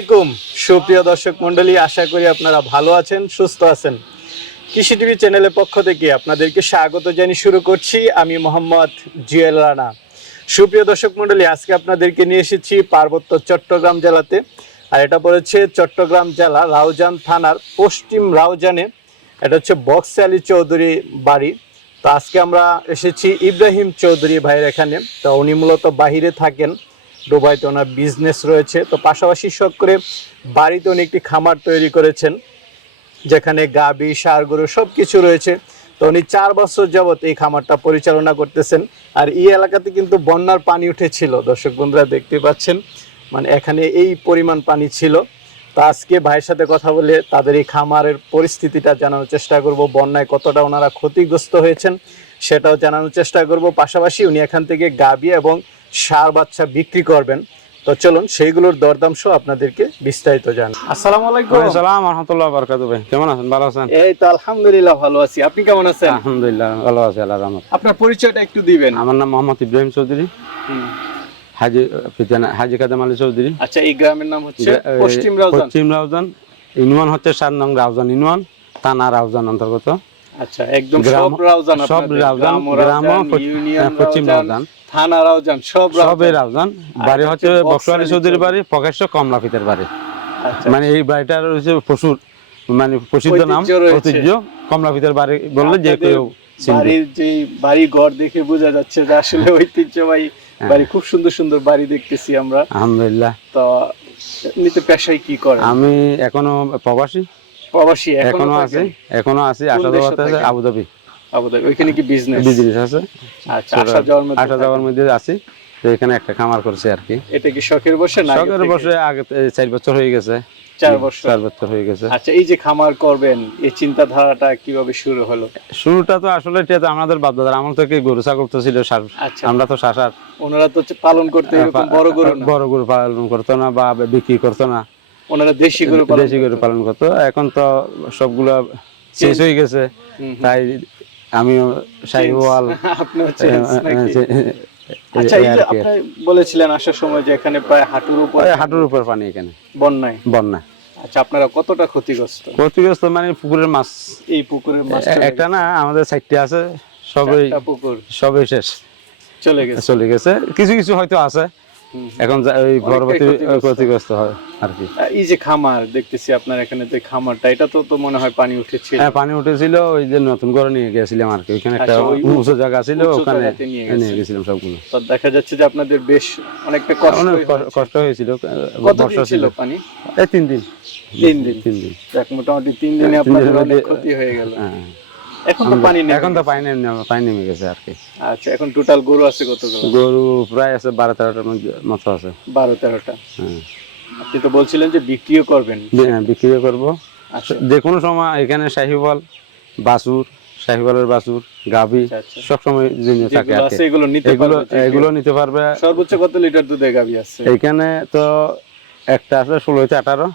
আলাইকুম সুপ্রিয় দর্শক মণ্ডলী, আশা করি আপনারা ভালো আছেন, সুস্থ আছেন। কৃষি টিভি চ্যানেলের পক্ষ থেকে আপনাদেরকে স্বাগত জানিয়ে শুরু করছি আমি মোহাম্মদ জুয়েল রানা। সুপ্রিয় দর্শক মণ্ডলী, আজকে আপনাদেরকে নিয়ে এসেছি পার্বত্য চট্টগ্রাম জেলাতে। আর এটা পড়েছে চট্টগ্রাম জেলা রাউজান থানার পশ্চিম রাউজানে। এটা হচ্ছে বক্সে আলী চৌধুরী বাড়ি। তো আজকে আমরা এসেছি ইব্রাহিম চৌধুরী ভাইয়ের এখানে। তো উনি মূলত বাহিরে থাকেন, দুবাইতে ওনার বিজনেস রয়েছে। তো পাশাপাশি শখ করে বাড়িতে উনি একটি খামার তৈরি করেছেন, যেখানে গাভী ষাঁড় গরু সব কিছু রয়েছে। তো উনি 4 বছর যাবত এই খামারটা পরিচালনা করতেছেন। আর এই এলাকাতে কিন্তু বন্যার পানি উঠেছিল, দর্শক বন্ধুরা দেখতে পাচ্ছেন, মানে এখানে এই পরিমাণ পানি ছিল। তো আজকে ভাইয়ের সাথে কথা বলে তাদের এই খামারের পরিস্থিতিটা জানানোর চেষ্টা করব, বন্যায় কতটা ওনারা ক্ষতিগ্রস্ত হয়েছেন সেটাও জানানোর চেষ্টা করব। পাশাপাশি উনি এখান থেকে গাভী এবং ষাঁড় বাচ্চা বিক্রি করবেন। তো চলুন সেইগুলোর দরদাম সহ আপনাদেরকে বিস্তারিত জানাই। আসসালামু আলাইকুম। আসসালামু রাহমাতুল্লাহি ওয়া বারাকাতুহু। ভাই কেমন আছেন? ভালো আছেন? এই তো আলহামদুলিল্লাহ ভালো আছি, আপনি কেমন আছেন? আলহামদুলিল্লাহ ভালো আছি, আল্লাহর রহমতে। আপনার পরিচয়টা একটু দিবেন। আমার নাম মোহাম্মদ ইব্রাহিম চৌধুরী, হাজি কাদেম আলী চৌধুরী। আচ্ছা, এই গ্রামের নাম হচ্ছে পশ্চিম রাউজান। পশ্চিম রাউজান ইউনিয়ন হচ্ছে 7 নং রাউজান ইউনিয়ন, থানা রাউজান অন্তর্গত। আচ্ছা, একদম সব রাউজান, সব রাউজান, গ্রাম পশ্চিম রাউজান, থানা রাউজান, সবই রাউজান। বাড়ি হচ্ছে বক্সে আলী চৌধুরীর বাড়ি, প্রকাশ্য কমলাফিতের বাড়ি। মানে এই বাড়িটার হচ্ছে প্রচুর মানে প্রসিদ্ধ নাম, ঐতিহ্য। কমলাফিতের বাড়ি বললে যে কেউ বাড়ির যে বাড়ি ঘর দেখে বোঝা যাচ্ছে যে আসলে ঐতিহ্যবাহী বাড়ি। খুব সুন্দর সুন্দর বাড়ি দেখতেছি আমরা, আলহামদুলিল্লাহ। তো এমনিতে পেশায় কি করেন? আমি এখনো প্রবাসী। এখনো আছি আবুধাবি। ওইখানে কি বিজনেস আছে? আচ্ছা, আসা যাওয়ার মধ্যে আছি। তো এখানে একটা খামার করছি আর কি। এটা কি শখের বসে না? শখের বসে আগে 4 বছর হয়ে গেছে। 4 বছর হয়ে গেছে। আচ্ছা, এই যে খামার করবেন, এই চিন্তাধারাটা কিভাবে শুরু হলো? শুরুটা তো আসলে এটা আমাদের বাপ-দাদার আমল থেকে গরু ছাগল তো ছিল। আমরা তো শাসার, ওনারা তো পালন করতে এরকম বড় গরু পালন করতো না বা বিক্রি করতো না। ওনারা দেশি গরু পালন করতো। এখন তো সবগুলো শেষ হয়ে গেছে, তাই আমিও শাহিওয়াল। আচ্ছা, এই যে আপনি বলেছিলেন আসার সময় যে এখানে প্রায় হাঁটুর উপর পানি, এখানে বন্যা। আচ্ছা, আপনারা কতটা ক্ষতিগ্রস্ত? মানে পুকুরের মাছ, এই পুকুরের মাছ একটা না, আমাদের 4টা আছে, সবই শেষ, চলে গেছে। কিছু কিছু হয়তো আছে এখন, ওই পরবর্তী ক্ষতিগ্রস্ত হয় আর কি। এই যে খামার দেখতেছি আপনার এখানে, যে খামারটা, এটা তো মনে হয় পানি উঠেছিল। হ্যাঁ, পানি উঠেছিল। ওই যে নতুন করে নিয়ে গেছিলাম আর কি। ওইখানে একটা উঁচু জায়গা ছিল, ওখানে নিয়ে গেছিলাম সবগুলো। তো দেখা যাচ্ছে যে আপনাদের বেশ অনেকটা কষ্ট হয়েছিল। বর্ষা ছিল পানি, এই 3 দিন। মোটামুটি 3 দিনে আপনাদের অনেক ক্ষতি হয়ে গেল। এখন তো পানি নেমে গেছে আর কি। আচ্ছা, এখন টোটাল গরু আছে কতগুলো? গরু প্রায় আছে 12-13টার মতো আছে। 12-13টা। হ্যাঁ, আপনি তো বলছিলেন যে বিক্রিও করবেন। হ্যাঁ, বিক্রিও করব। যে কোনো সময় এখানে শাহিওয়াল বাছুর, শাহিওয়ালের বাছুর, গাভী সব সময় জন্য থাকে আর কি। এগুলো নিতে পারবে। সর্বোচ্চ কত লিটার দুধের গাভী আছে এখানে? তো একটা আছে 16-18।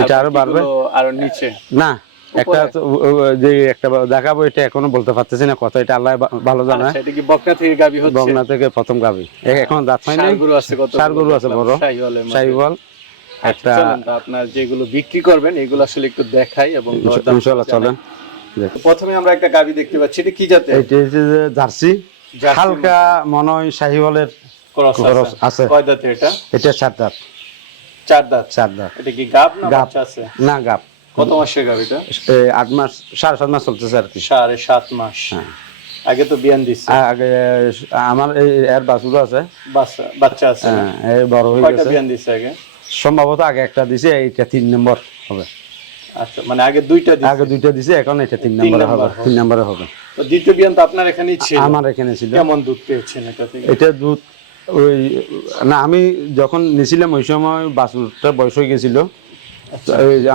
এটা আরো বাড়বে, আরো নিচে না। একটা যে একটা দেখাবো, এটা এখনো বলতে পারতেছি না কথা, এটা আল্লাহ ভালো জানে। এটা কি বকনা থেকে গাভী হচ্ছে? বকনা থেকে প্রথম গাভী, এখন দাঁত হয়নি। ষাঁড় গরু আছে বড়, শাহিওয়াল একটা। আপনার যেগুলো বিক্রি করবেন এগুলো আসলে একটু দেখাই এবং ইনশাআল্লাহ চলেন। প্রথমে আমরা একটা গাভী দেখতে পাচ্ছি, এটা কি জাতের? এটা হচ্ছে জার্সি, হালকা মনে হয় শাহিওয়ালের ক্রস আছে। কয় দাঁত এটা? এটা 4 দাঁত। 4 দাঁত। এটা কি গাব না বাচ্চা আছে? না, গাব। কত মাসের গাভীটা? 8 মাস, 7.5 মাস চলতেছে আর কি। 7.5 মাস। হ্যাঁ, আগে তো বিয়ান দিছে। আগে আমার এর বাছুর আছে, বাচ্চা আছে। হ্যাঁ, এই বড় হয়ে গেছে। কয়টা বিয়ান দিছে আগে? সম্ভবত আগে একটা দিছে, এইটা 3 নম্বর হবে। আচ্ছা, মানে আগে দুইটা দিছে, এখন এটা 3 নম্বরে হবে। 3 নম্বরে হবে। তো দ্বিতীয় বিয়ান তো আপনার এখানেই ছিল? আমার এখানে ছিল। কেমন দুধ পেয়েছেন এটা থেকে? এটা দুধ ওই না, আমি যখন নিছিলাম ওই সময় বাছুরটা বয়স হয়ে গেছিল।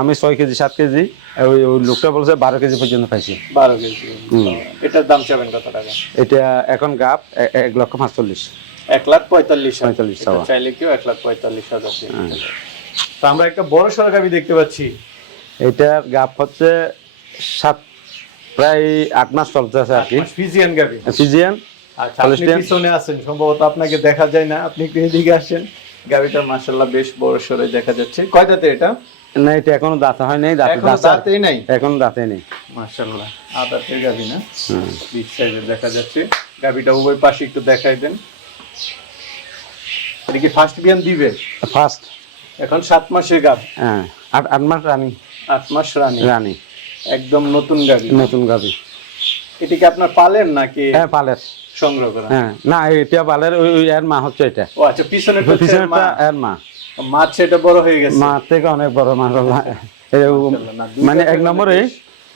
আমি 6 কেজি 7 কেজি, ওই লোকটা বলছে 12 কেজি পর্যন্ত পাইছি। 12 কেজি। এটার দাম চাবেন কত টাকা? এটা এখন গাপ 1,45,000। 1,45,000 চাইলে কেউ 1,45,000। তো আমরা একটা বড় সড়ো গাভী দেখতে পাচ্ছি। এটার গাপ হচ্ছে প্রায় 8 মাস চলতেছে আর কি। ফিজিয়ান গাভী। ফিজিয়ান। আচ্ছা, আপনি পিছনে আছেন, সম্ভবত আপনাকে দেখা যায় না, আপনি একটু এদিকে আসেন। গাবিটা মাশাআল্লাহ বেশ বড় সরে দেখা যাচ্ছে। কয় দাঁতে এটা? না এটা এখনো দাঁত হয় নাই, এখনো দাঁতেই নাই। এখনো দাঁতে নেই মাশাআল্লাহ আদাতের গাবি না, বিগ সাইজের দেখা যাচ্ছে। গাবিটা উভয় পাশে একটু দেখাই দেন। এটা কি ফার্স্ট বিয়ান দিবে? ফার্স্ট। এখন 7 মাসের গাব। হ্যাঁ 8 মাস রানি। 8 মাস রানি। রানি একদম নতুন গাবি। নতুন গাবি। এটা কি আপনার পালের নাকি? হ্যাঁ পালের। সংগ্রহ করা? হ্যাঁ না এটা পালের, ওই এর মা হচ্ছে এটা। ও আচ্ছা পিছনেরটা এর মা। মাছ সেটা বড় হয়ে গেছে। মা থেকে অনেক বড় মাশাআল্লাহ। মানে এক নম্বরে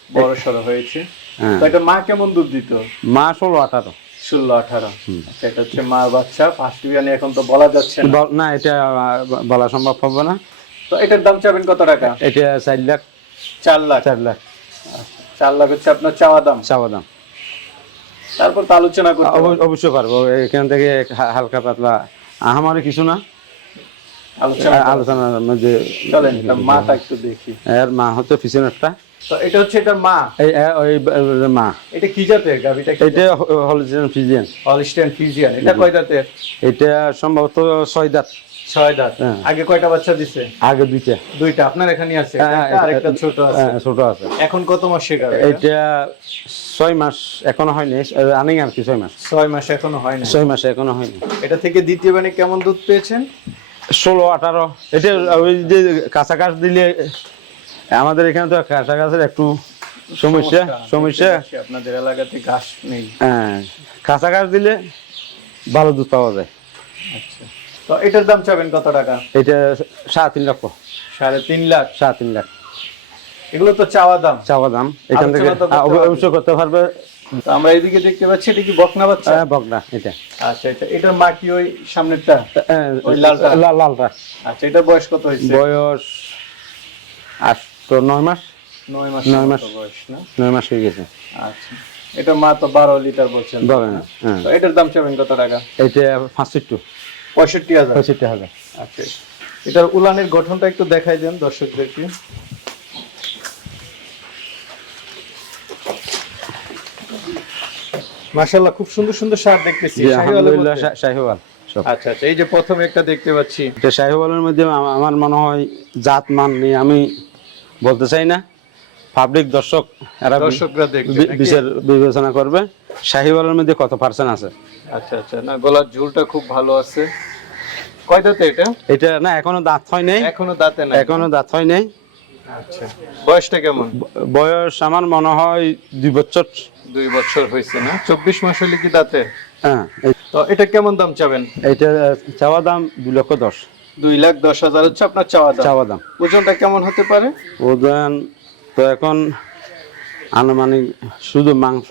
বড় সরো হয়েছে। তো এটা মা কেমন দুধ দিত? মা 16-18। 16-18। আচ্ছা এটা হচ্ছে মা বাচ্চা ফার্স্ট বিয়ানে, এখন তো বলা যাচ্ছে না। না এটা বলা সম্ভব হবে না। তো এটার দাম চাবেন কত টাকা? এটা 4 লাখ। 4 লাখ। 4 লাখ। 4 লাখ হচ্ছে আপনার চাওয়া দাম। চাওয়া দাম। তারপর তো আলোচনা করতে অবশ্যই পারবো, এখান থেকে হালকা পাতলা আমারই কিছু না, আলোচনার মধ্যে চলেন। মাটা একটু দেখি। এর মা হচ্ছে পিছনেরটা। তো এটা হচ্ছে এটার মা। ওই মা। এটা কি জাতের গাবিটা? এটা হলস্টাইন ফ্রিজিয়ান। Holstein Friesian. এটা কয় দাঁতের? এটা সম্ভবত 6 দাঁত। 6 দাঁত। আগে কয়টা বাচ্চা দিছে? আগে দুইটা। দুইটা আপনার এখানে আছে, আরেকটা ছোট আছে। ছোট আছে। এখন কত মাসের গাবি? এটা 6 মাস এখনো হয়নি, রানিং আর কি 6 মাস। 6 মাস এখনো হয়নি। 6 মাস এখনো হয়নি। এটা থেকে দ্বিতীয় বারে কেমন দুধ পেয়েছেন? 16-18। এটা ওই যে কাঁচাকাচ দিলে আমাদের এখানে তো কাঁচাকাচের একটু সমস্যা। আপনাদের এলাকাতে ঘাস নেই। হ্যাঁ কাঁচাকাচ দিলে ভালো দুধ পাওয়া যায়। আচ্ছা তো এটার দাম চাবেন কত টাকা? এটা 3.5 লক্ষ। 3.5 লাখ। 3.5 লাখ। এগুলো তো চাওয়া দাম। এখান থেকে অবশ্যই করতে পারবে। তো আমরা এইদিকে দেখতে পাচ্ছি, এটা কি বকনা বাচ্চা? হ্যাঁ বকনা এটা। আচ্ছা এটার মা কি ওই সামনেরটা? ওই লালটা। আচ্ছা এটার বয়স কত হয়েছে? বয়স 9 মাস। 9 মাস বয়স না? 9 মাস হয়ে গেছে। আচ্ছা এটা মা তো 12 লিটার বলছেন। তো এটার দাম চাবেন কত টাকা? এটা 65। 65,000। 65,000। আচ্ছা এটার উলানের গঠনটা একটু দেখাই দেন দর্শকদেরকে। মাশাআল্লাহ খুব সুন্দর সুন্দর সার দেখতেছি। আলহামদুলিল্লাহ শাহিওয়াল সব। আচ্ছা এই যে প্রথমে একটা দেখতে পাচ্ছি, এটা শাহিওয়ালের মধ্যে আমার মনে হয় জাত মান নিয়ে আমি বলতে চাই না, পাবলিক দর্শকরা দেখবে, বিবেচনা করবে শাহিওয়ালের মধ্যে কত পার্সেন্ট আছে। আচ্ছা না গলার ঝুলটা খুব ভালো আছে। কয় দাঁতে এটা? এটা না এখনো দাঁত হয় নাই। এখনো দাঁত হয় নাই। আচ্ছা বয়সটা কেমন? বয়স আমার মনে হয় 2 বছর। 2 বছর হয়েছে না? 24 মাস হলে কি দাঁতে? হ্যাঁ। তো এটা কেমন দাম চাবেন? এটা চাওয়া দাম 2,10,000। 2,10,000 হচ্ছে আপনার চাওয়া দাম। ওজনটা কেমন হতে পারে? ওজন তো এখন আনুমানিক শুধু মাংস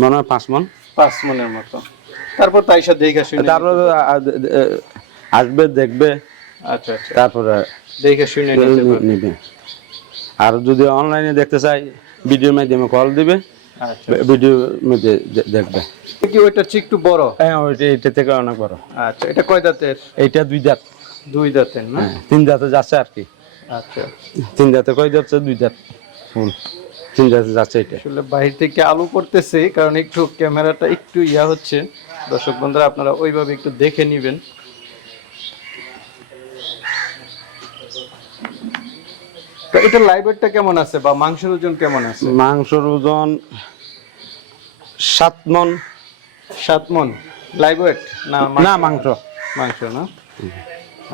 মনে হয় 5 মণ। 5 মণের মতো। তারপর তাইসা দেখে শুনে তারপর আসবে দেখবে। আচ্ছা তারপরে দেখে শুনে নিবে। আর যদি অনলাইনে দেখতে চাই ভিডিওর মাধ্যমে কল দিবে। আচ্ছা ভিডিওর মধ্যে দেখবে। কি ওইটা একটু বড়? হ্যাঁ এটা থেকে অনেক বড়। আচ্ছা এটা কয় দাঁতের? এটা 2 দাঁত। 2 দাঁতের না? 3 দাঁতে যাচ্ছে আর কি। আচ্ছা 3 দাঁতে কয় যাচ্ছে? 2 দাঁত ফুল 3 দাঁতে যাচ্ছে। এটা আসলে বাইরে থেকে আলো পড়তেছে কারণ একটু ক্যামেরাটা একটু হচ্ছে। দর্শক বন্ধুরা আপনারা ওইভাবে একটু দেখে নেবেন। তো এটা লাইভ ওয়েটটা কেমন আছে বা মাংসের ওজন কেমন আছে? মাংসের ওজন 7 মণ। 7 মণ লাইভ ওয়েট না? মাংস না।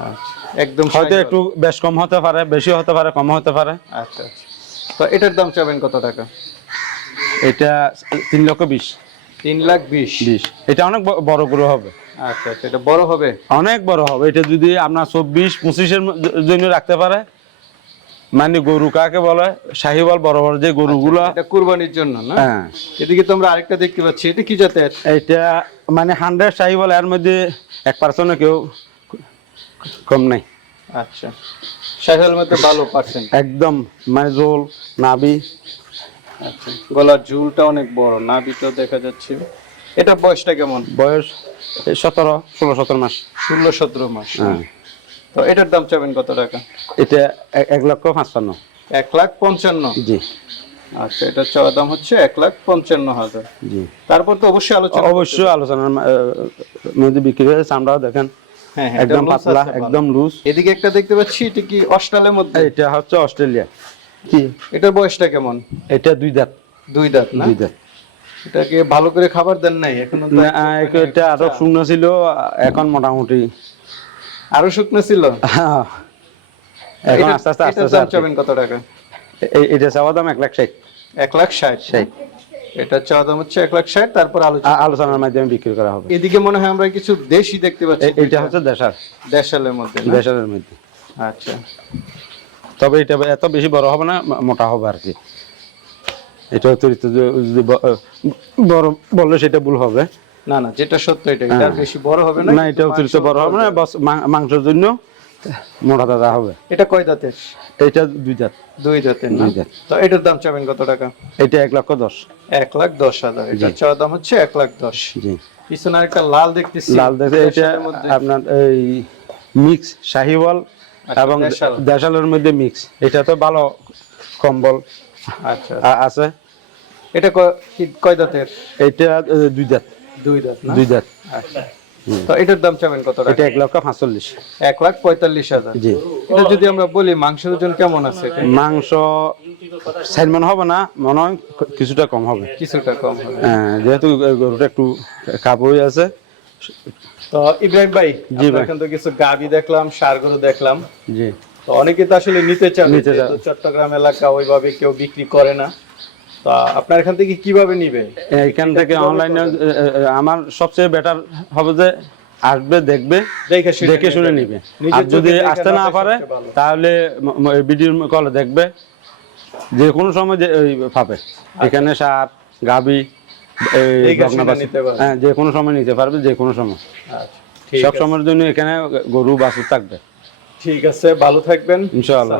আচ্ছা একদম হয়তো একটু বেশ কম হতে পারে, বেশি হতে পারে, কম হতে পারে। আচ্ছা তো এটার দাম চাবেন কত টাকা? এটা 3,20,000। 3,20,000। এটা অনেক বড় গরু হবে। আচ্ছা এটা বড় হবে, অনেক বড় হবে। এটা যদি আপনার 24-25 এর জন্য রাখতে পারে, মানে গরু কাকে বলে শাহিওয়াল বড় যে গরুগুলো, এটা কুরবানির জন্য না? হ্যাঁ। এদিকে তোমরা আরেকটা দেখতে পাচ্ছি, এটা কি জাতের? এটা মানে 100 শাহিওয়াল, এর মধ্যে 1% কেউ কম নাই। আচ্ছা শাহিওয়াল মধ্যে ভালো পার্সেন্ট একদম, মানে ঝোল নাভি। আচ্ছা গলার ঝুলটা অনেক বড়, নাভিটাও দেখা যাচ্ছে। এটা বয়সটা কেমন? বয়স 16-17 মাস। 16-17 মাস। হ্যাঁ। তো এটার দাম চাবেন কত টাকা? এটা 1,55,000। 1,55,000? জি। আচ্ছা এটা চাওয়া দাম হচ্ছে 1,55,000। জি। তারপর তো অবশ্যই আলোচনার মধ্যে বিক্রি হয়েছে, আমরাও দেখেন হ্যাঁ, একদম এটা loose পাতলা, আছে ভালো। একদম লুজ। এদিকে একটা দেখতে পাচ্ছি, এটা কি অস্ট্রেলিয়ার মধ্যে? এটা হচ্ছে অস্ট্রেলিয়া। কি এটার বয়সটা কেমন? এটা 2 দাঁত। 2 দাঁত না? 2 দাঁত। এটাকে ভালো করে খাবার দেন নাই এখনো? তো না, একটু মানে এটা আরো কাঁচা। শুকনো ছিল, এখন মোটামুটি আরো শুকনো ছিল? এখন আস্তে আস্তে আস্তে এটার দাম আস্তে চাবেন কত টাকা? এটা চাওয়া দাম 1,60,000। 1,60,000। এটা চাওয়া দাম হচ্ছে 1,60,000, তারপর আলোচনা। আলোচনার মাধ্যমে বিক্রি করা হবে। এদিকে মনে হয় আমরা কিছু দেশি দেখতে পাচ্ছি। এটা হচ্ছে দেশাল। দেশালের মধ্যে না? দেশালের মধ্যে। আচ্ছা। তবে এটা এত বেশি বড় হবে না, মোটা হবে আর কি। এটা অতিরিক্ত যদি বড় বললে সেটা ভুল হবে। না না, যেটা সত্য এটা, এটা আর বেশি বড় হবে না। না, এটা অতিরিক্ত বড় হবে না, বাস মাংসের জন্য মোটা দাদা হবে। এটা কয় দাঁতের? এটা 2 দাঁত। 2 দাঁতের না? 2 দাঁত। তো এটার দাম চাবেন কত টাকা? এটা 1,10,000। 1,10,000। এটা চাওয়া দাম হচ্ছে 1,10,000। জি। পিছনে আরেকটা লাল দেখতেছি। লাল দেখে এটা দেশালের মধ্যে। আপনার এই মিক্স শাহিওয়াল এবং দেশাল। দেশালের মধ্যে মিক্স। এটা তো ভালো কম্বল আচ্ছা। আছে। এটা কয় দাঁতের? এটা 2 দাঁত। 2 দাঁত না? 2 দাঁত। আচ্ছা। তো এটার দাম চাবেন কত টাকা? এটা 1,45,000। 1,45,000। জি। এটা যদি আমরা বলি মাংসের ওজন কেমন আছে এটা? মাংস 4 মণ হবে না, মনে হয় কিছুটা কম হবে। কিছুটা কম হবে। হ্যাঁ, যেহেতু গরুটা একটু কাবুই আছে। তো ইব্রাহিম ভাই, জি ভাই। এখন তো কিছু গাবি দেখলাম, ষাঁড় গরু দেখলাম। জি। তো অনেকে তো আসলে নিতে চান, নিতে চায়। তো চট্টগ্রাম এলাকা ওইভাবে কেউ বিক্রি করে না। তো আপনার এখান থেকে কিভাবে নিবে? এখান থেকে অনলাইনে আমার সবচেয়ে বেটার হবে যে আসবে, দেখবে, দেখে শুনে নিবে। আর যদি আসতে না পারে তাহলে ভিডিও কলে দেখবে, যে কোনো সময় পাবে। এখানে ষাঁড় গাবি হ্যাঁ, যে কোনো সময় নিতে পারবে, যে কোনো সময়। সব সময়ের জন্য এখানে গরু বাছুর থাকবে। ঠিক আছে, ভালো থাকবেন ইনশাআল্লাহ।